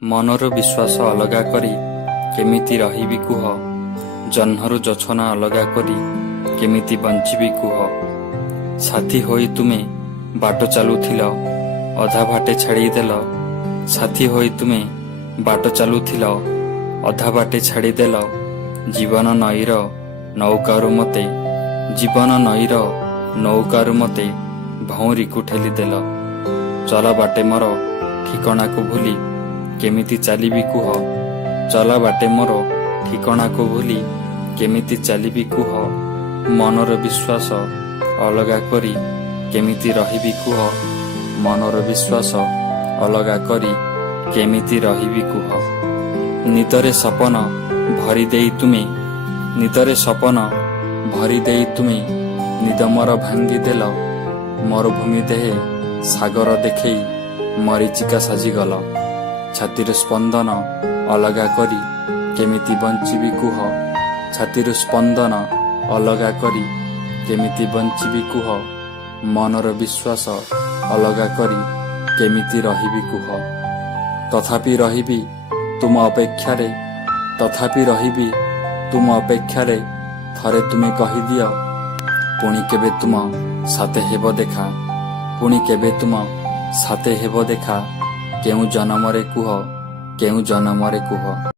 ମନର ବିଶ୍ୱାସ ଅଲଗା କରି କେମିତି ରହିବି କୁହ। ଜହ୍ନରୁ ଯୋଛନା ଅଲଗା କରି କେମିତି ବଞ୍ଚିବି କୁହ। ସାଥୀ ହୋଇ ତୁମେ ବାଟ ଚାଲୁଥିଲ, ଅଧା ବାଟେ ଛାଡ଼ିଦେଲ। ସାଥୀ ହୋଇ ତୁମେ ବାଟ ଚାଲୁଥିଲ, ଅଧା ବାଟେ ଛାଡ଼ିଦେଲ। ଜୀବନ ନଈର ନୌକାରୁ ମୋତେ, ଜୀବନ ନଈର ନୌକାରୁ ମୋତେ ଭଉଁରୀକୁ ଠେଲିଦେଲ। ଚଲ ବାଟେ ମୋର ଠିକଣାକୁ ଭୁଲି କେମିତି ଚାଲିବି କୁହ। ଚଲା ବାଟେ ମୋର ଠିକଣାକୁ ଭୁଲି କେମିତି ଚାଲିବି କୁହ। ମନର ବିଶ୍ୱାସ ଅଲଗା କରି କେମିତି ରହିବି କୁହ। ମନର ବିଶ୍ୱାସ ଅଲଗା କରି କେମିତି ରହିବି କୁହ। ନିଦରେ ସପନ ଭରି ଦେଇ ତୁମେ, ନିଦରେ ସପନ ଭରି ଦେଇ ତୁମେ ନିଦ ମୋର ଭାଙ୍ଗିଦେଲ। ମରୁଭୂମି ଦେହେ ସାଗର ଦେଖେଇ ମରିଚିକା ସାଜିଗଲ। ଛାତିର ସ୍ପନ୍ଦନ ଅଲଗା କରି କେମିତି ବଞ୍ଚିବି କୁହ। ଛାତିର ସ୍ପନ୍ଦନ ଅଲଗା କରି କେମିତି ବଞ୍ଚିବି କୁହ। ମନର ବିଶ୍ୱାସ ଅଲଗା କରି କେମିତି ରହିବି କୁହ। ତଥାପି ରହିବି ତୁମ ଅପେକ୍ଷାରେ, ତଥାପି ରହିବି ତୁମ ଅପେକ୍ଷାରେ। ଥରେ ତୁମେ କହିଦିଅ, ପୁଣି କେବେ ତୁମ ସାଥେ ହେବ ଦେଖା। ପୁଣି କେବେ ତୁମ ସାଥେ ହେବ ଦେଖା। କେଉଁ ଜନମରେ କୁହ, କେଉଁ ଜନମରେ କୁହ।